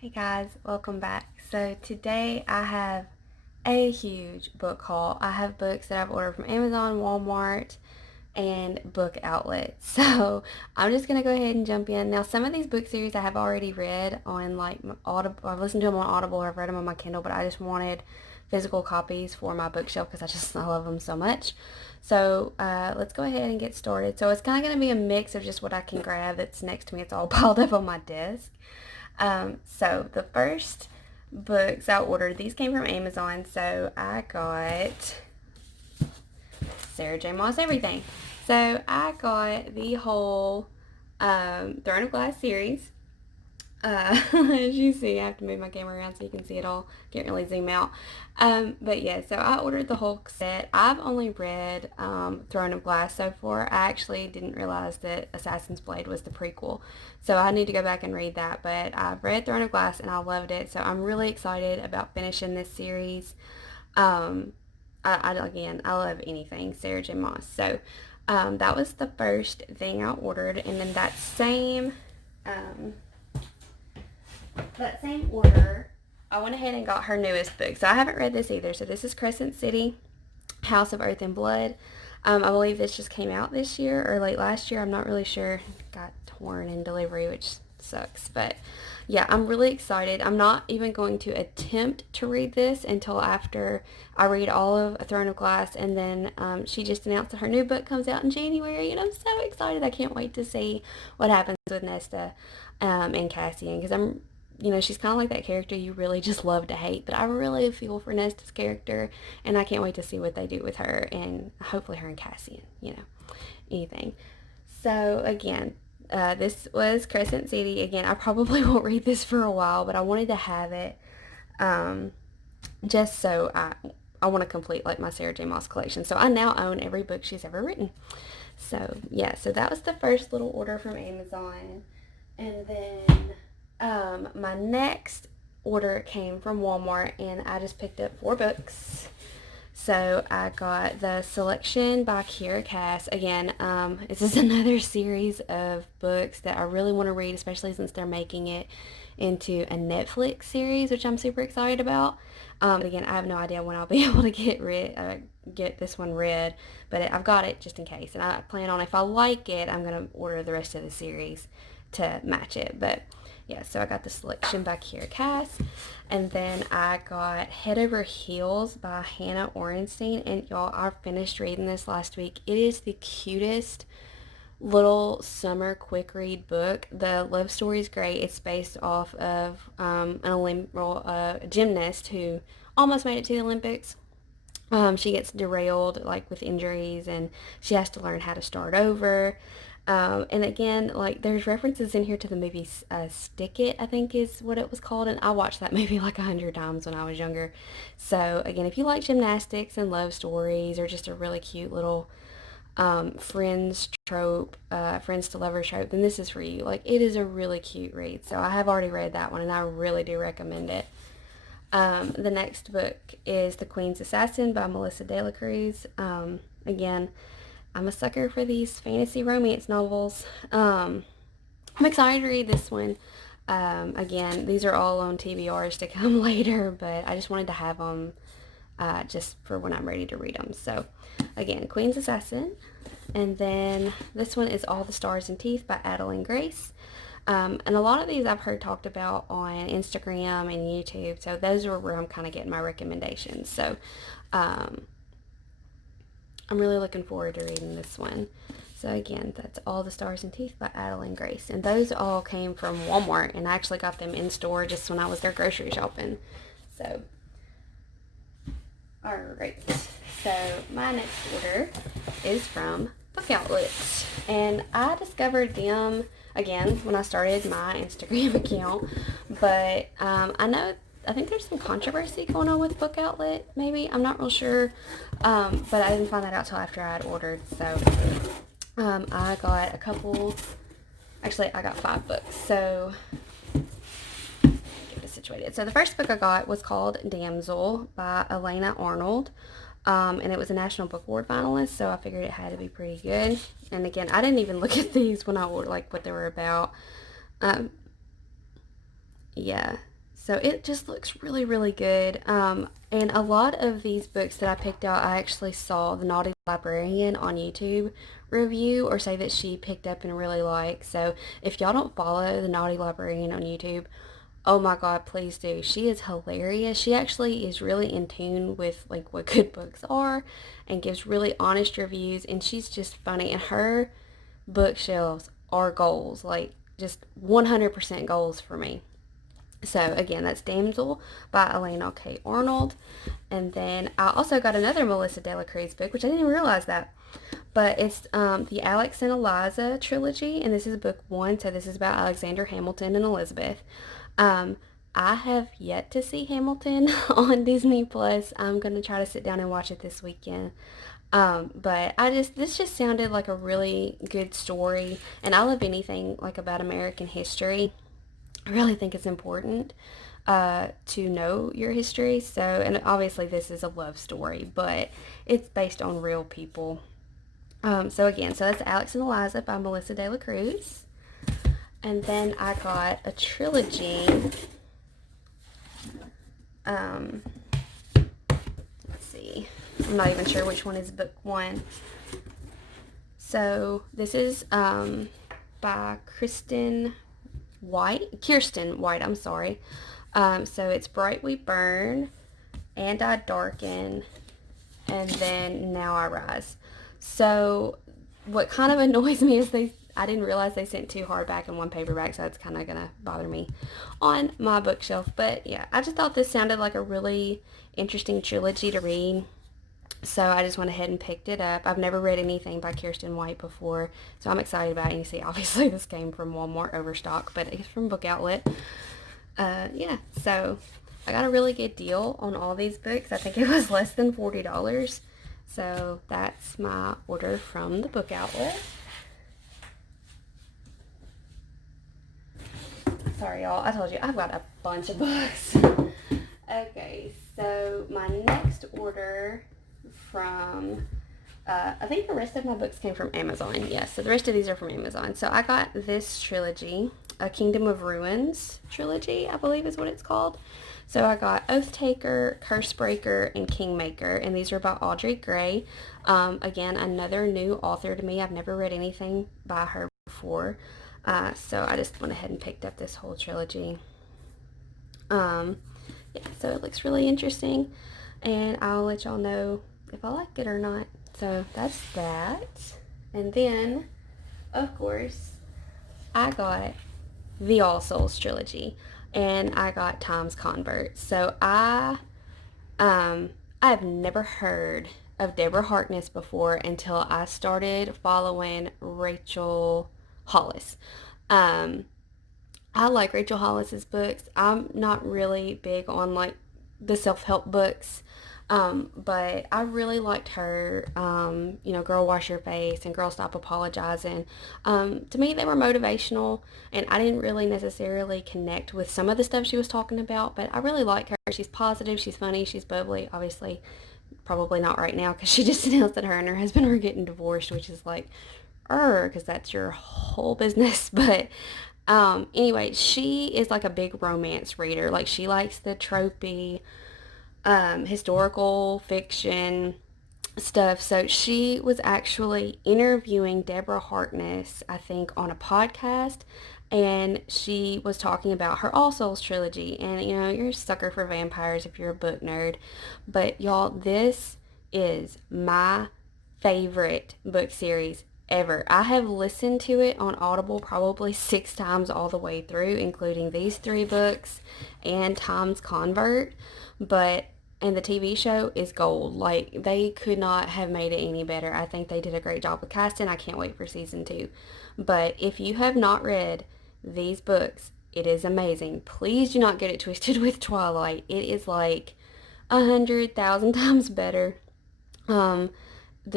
Hey guys, welcome back. So today I have a huge book haul. I have books that I've ordered from Amazon, Walmart, and book outlets. So I'm just gonna go ahead and jump in. Now some of these book series I have already read on like Audible. I've listened to them on Audible or I've read them on my Kindle, but I just wanted physical copies for my bookshelf because I love them so much. So let's go ahead and get started. So it's kind of going to be a mix of just what I can grab that's next to me. It's all piled up on my desk. So the first books I ordered, these came from Amazon. So I got Sarah J. Maas Everything. So I got the whole Throne of Glass series. As you see, I have to move my camera around so you can see it all. Can't really zoom out. But yeah, so I ordered the whole set. I've only read Throne of Glass so far. I actually didn't realize that Assassin's Blade was the prequel. So I need to go back and read that. But I've read Throne of Glass and I loved it. So I'm really excited about finishing this series. Again, I love anything Sarah J. Maas. So that was the first thing I ordered. And then um, that same order, I went ahead and got her newest book. So I haven't read this either. So this is Crescent City, House of Earth and Blood. I believe this just came out this year or late last year. I'm not really sure. It got torn in delivery, which sucks. But yeah, I'm really excited. I'm not even going to attempt to read this until after I read all of A Throne of Glass. And then she just announced that her new book comes out in January. And I'm so excited. I can't wait to see what happens with Nesta and Cassian. Because she's kind of like that character you really just love to hate, but I really feel for Nesta's character, and I can't wait to see what they do with her, and hopefully her and Cassian, anything. So, again, this was Crescent City. Again, I probably won't read this for a while, but I wanted to have it just so I want to complete, like, my Sarah J. Maas collection. So, I now own every book she's ever written. So, yeah, so that was the first little order from Amazon, and then my next order came from Walmart, and I just picked up 4 books. So I got The Selection by Kiera Cass. Again, this is another series of books that I really want to read, especially since they're making it into a Netflix series, which I'm super excited about. Again, I have no idea when I'll be able to get this one read, but I've got it just in case, and I plan on, if I like it, I'm gonna order the rest of the series to match it. But yeah, so I got The Selection by Kiera Cass, and then I got Head Over Heels by Hannah Orenstein, and y'all, I finished reading this last week. It is the cutest little summer quick read book. The love story is great. It's based off of a gymnast who almost made it to the Olympics. She gets derailed like with injuries, and she has to learn how to start over. And again, like, there's references in here to the movie Stick It, I think is what it was called, and I watched that movie like 100 times when I was younger. So again, if you like gymnastics and love stories, or just a really cute little friends trope, friends to lovers trope, then this is for you. Like, it is a really cute read. So I have already read that one, and I really do recommend it. The next book is The Queen's Assassin by Melissa De La Cruz. Again, I'm a sucker for these fantasy romance novels. I'm excited to read this one. Again, these are all on TBRs to come later, but I just wanted to have them just for when I'm ready to read them. So, again, Queen's Assassin. And then this one is All the Stars and Teeth by Adeline Grace. And a lot of these I've heard talked about on Instagram and YouTube, so those are where I'm kind of getting my recommendations. So, I'm really looking forward to reading this one. So again, that's All the Stars and Teeth by Adeline Grace. And those all came from Walmart, and I actually got them in store just when I was there grocery shopping. So, alright. So my next order is from Book Outlets. And I discovered them, again, when I started my Instagram account. But I think there's some controversy going on with Book Outlet, maybe. I'm not real sure. But I didn't find that out till after I had ordered. So I got I got 5 books. So get this situated. So the first book I got was called Damsel by Elena Arnold. And it was a National Book Award finalist, so I figured it had to be pretty good. And again, I didn't even look at these when I ordered, like, what they were about. Yeah, So it just looks really, really good. And a lot of these books that I picked out, I actually saw the Naughty Librarian on YouTube review or say that she picked up and really liked. So if y'all don't follow the Naughty Librarian on YouTube, oh my God, please do. She is hilarious. She actually is really in tune with like what good books are and gives really honest reviews, and she's just funny, and her bookshelves are goals, like just 100% goals for me. So again, that's Damsel by Elena K. Arnold. And then I also got another Melissa De La Cruz book, which I didn't even realize that. But it's the Alex and Eliza trilogy, and this is book one. So this is about Alexander Hamilton and Elizabeth. Um, I have yet to see Hamilton on Disney Plus. I'm gonna try to sit down and watch it this weekend. But this just sounded like a really good story, and I love anything like about American history. I really think it's important to know your history. So, and obviously this is a love story, but it's based on real people. So again, so that's Alex and Eliza by Melissa De La Cruz. And then I got a trilogy. Let's see. I'm not even sure which one is book one. So this is by Kirsten White, I'm sorry. So it's Bright We Burn, And I Darken, and then Now I Rise. So what kind of annoys me is I didn't realize they sent two hardback and one paperback, so that's kind of going to bother me on my bookshelf. But yeah, I just thought this sounded like a really interesting trilogy to read. So I just went ahead and picked it up. I've never read anything by Kirsten White before, so I'm excited about it. And you see, obviously this came from Walmart Overstock, but it's from Book Outlet. Yeah, so I got a really good deal on all these books. I think it was less than $40. So that's my order from the Book Outlet. Sorry, y'all. I told you I've got a bunch of books. Okay, so my next order from, I think the rest of my books came from Amazon. Yes, so the rest of these are from Amazon. So I got this trilogy, a Kingdom of Ruins trilogy, I believe is what it's called. So I got Oathtaker, Cursebreaker, and Kingmaker, and these are by Audrey Gray. Again, another new author to me. I've never read anything by her before. So I just went ahead and picked up this whole trilogy. Yeah, so it looks really interesting, and I'll let y'all know if I like it or not. So that's that. And then, of course, I got the All Souls trilogy, and I got Time's Convert. So I've never heard of Deborah Harkness before until I started following Rachel Hollis. I like Rachel Hollis's books. I'm not really big on like the self-help books, but I really liked her, Girl Wash Your Face and Girl Stop Apologizing. To me, they were motivational, and I didn't really necessarily connect with some of the stuff she was talking about, but I really like her. She's positive, she's funny, she's bubbly. Obviously, probably not right now because she just announced that her and her husband are getting divorced, which is like, because that's your whole business. But anyway, she is like a big romance reader. Like, she likes the tropey historical fiction stuff. So she was actually interviewing Deborah Harkness, I think, on a podcast, and she was talking about her All Souls trilogy. And you're a sucker for vampires if you're a book nerd, but y'all, this is my favorite book series ever. I have listened to it on Audible probably 6 times all the way through, including these 3 books and Time's Convert. And the TV show is gold. Like, they could not have made it any better. I think they did a great job with casting. I can't wait for season 2. But if you have not read these books, it is amazing. Please do not get it twisted with Twilight. It is like 100,000 times better. The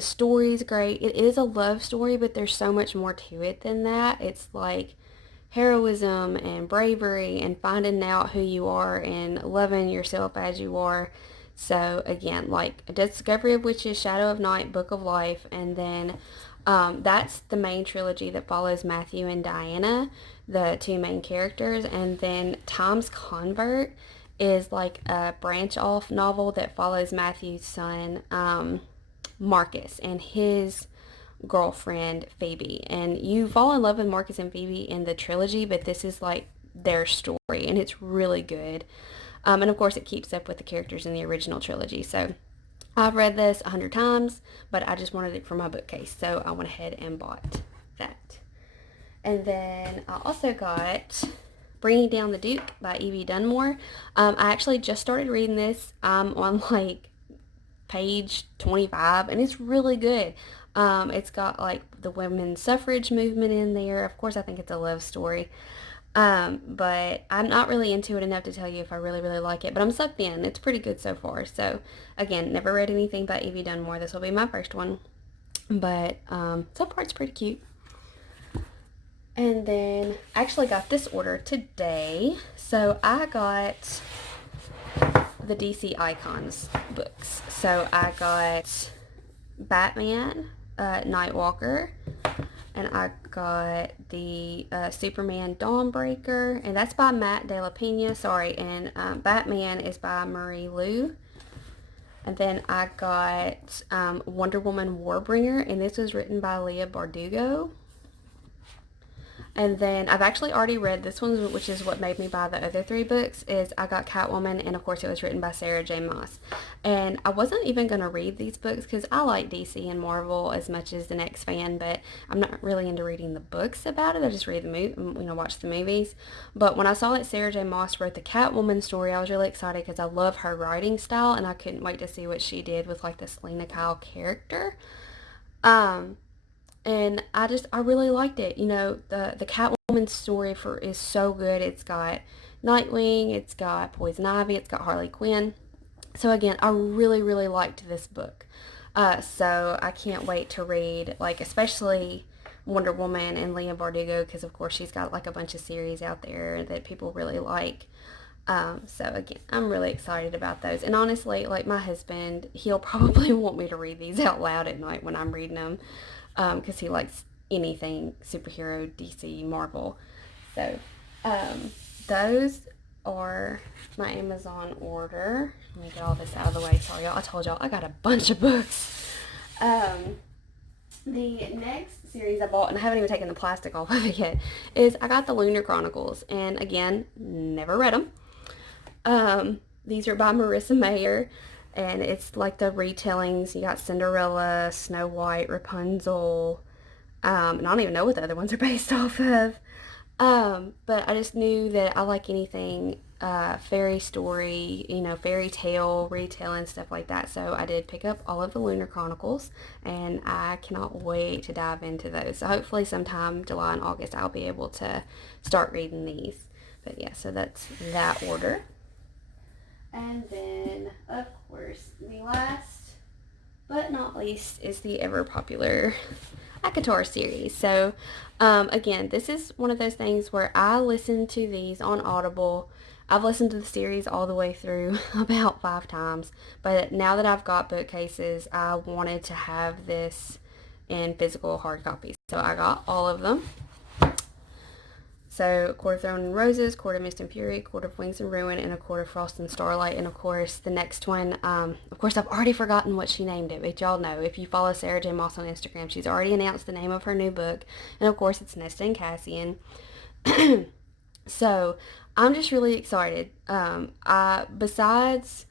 story's great. It is a love story, but there's so much more to it than that. It's like heroism and bravery and finding out who you are and loving yourself as you are. So again, like Discovery of Witches, Shadow of Night, Book of Life, and then that's the main trilogy that follows Matthew and Diana. the two main characters. And then Time's Convert is like a branch off novel that follows Matthew's son, Marcus, and his girlfriend Phoebe. And you fall in love with Marcus and Phoebe in the trilogy, but this is like their story, and it's really good. And of course, it keeps up with the characters in the original trilogy. So I've read this 100 times, but I just wanted it for my bookcase, so I went ahead and bought that. And then I also got Bringing Down the Duke by Evie Dunmore. I actually just started reading this. I'm on like page 25, and it's really good. It's got like the women's suffrage movement in there. Of course, I think it's a love story. But I'm not really into it enough to tell you if I really, really like it, but I'm sucked in. It's pretty good so far. So again, never read anything by Evie Dunmore. This will be my first one, but so far it's pretty cute. And then I actually got this order today. So I got the DC Icons books. So I got Batman, Nightwalker, and I got the Superman Dawnbreaker, and that's by Matt De La Pena, sorry, and Batman is by Marie Lu. And then I got Wonder Woman Warbringer, and this was written by Leah Bardugo. And then I've actually already read this one, which is what made me buy the other 3 books, is I got Catwoman, and of course it was written by Sarah J. Maas. And I wasn't even going to read these books because I like DC and Marvel as much as the next fan, but I'm not really into reading the books about it. I just read the watch the movies. But when I saw that Sarah J. Maas wrote the Catwoman story, I was really excited because I love her writing style, and I couldn't wait to see what she did with like the Selena Kyle character. And I really liked it. You know, the Catwoman story is so good. It's got Nightwing, it's got Poison Ivy, it's got Harley Quinn. So again, I really, really liked this book. So I can't wait to read, like, especially Wonder Woman and Leah Bardugo, because of course she's got like a bunch of series out there that people really like. So again, I'm really excited about those. And honestly, like, my husband, he'll probably want me to read these out loud at night when I'm reading them, because he likes anything superhero, DC, Marvel. So those are my Amazon order. Let me get all this out of the way. Sorry, y'all. I told y'all I got a bunch of books. The next series I bought, and I haven't even taken the plastic off of it yet, is I got the Lunar Chronicles. And again, never read them. These are by Marissa Mayer, and it's like the retellings. You got Cinderella, Snow White, Rapunzel, and I don't even know what the other ones are based off of. But I just knew that I like anything fairy story, fairy tale, retelling, stuff like that. So I did pick up all of the Lunar Chronicles, and I cannot wait to dive into those. So hopefully sometime July and August I'll be able to start reading these. But yeah, so that's that order. And then, of course, the last but not least is the ever popular Couture series. So again, this is one of those things where I listen to these on Audible. I've listened to the series all the way through about 5 times, but now that I've got bookcases, I wanted to have this in physical hard copies. So I got all of them. So, Court of Thorn and Roses, Court of Mist and Fury, Court of Wings and Ruin, and A Court of Frost and Starlight. And of course, the next one, of course, I've already forgotten what she named it, but y'all know, if you follow Sarah J. Maas on Instagram, she's already announced the name of her new book. And of course, it's Nesta and Cassian. So, I'm just really excited. Besides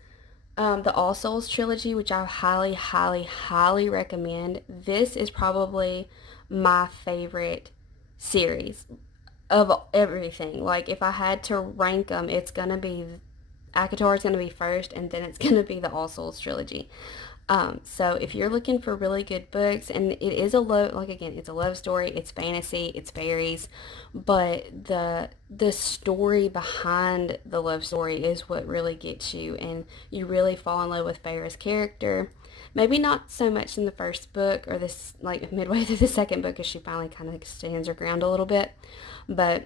the Souls Trilogy, which I highly, highly, highly recommend, this is probably my favorite series of everything. Like, if I had to rank them, it's gonna be ACOTAR is gonna be first, and then it's gonna be the Souls Trilogy. So if you're looking for really good books, and it is it's a love story, it's fantasy, it's fairies, but the story behind the love story is what really gets you, and you really fall in love with Feyre's character. Maybe not so much in the first book, or this, like, midway through the second book, as she finally kind of stands her ground a little bit. But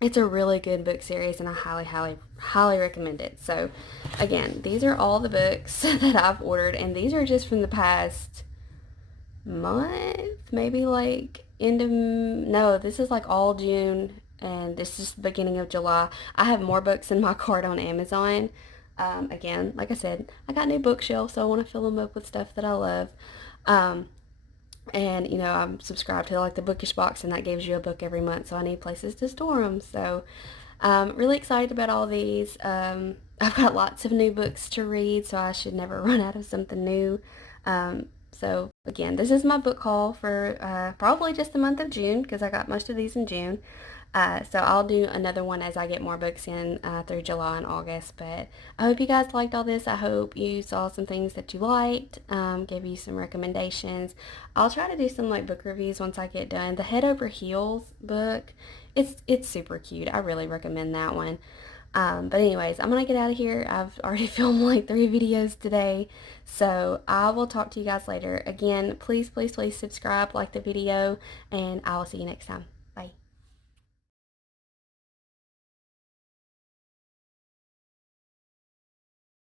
it's a really good book series, and I highly, highly, highly recommend it. So, again, these are all the books that I've ordered, and these are just from the past month, maybe like no, this is like all June and this is the beginning of July. I have more books in my cart on Amazon. Again, like I said, I got new bookshelves, so I want to fill them up with stuff that I love. Um, and you know, I'm subscribed to like the Bookish Box, and that gives you a book every month, so I need places to store them. So really excited about all these. I've got lots of new books to read, so I should never run out of something new. So again, this is my book haul for probably just the month of June, because I got most of these in June. So I'll do another one as I get more books in through July and August. But I hope you guys liked all this. I hope you saw some things that you liked, gave you some recommendations. I'll try to do some like book reviews once I get done. The Head Over Heels book, it's super cute. I really recommend that one. But anyways, I'm going to get out of here. I've already filmed like 3 videos today. So I will talk to you guys later. Again, please, please, please subscribe, like the video, and I will see you next time.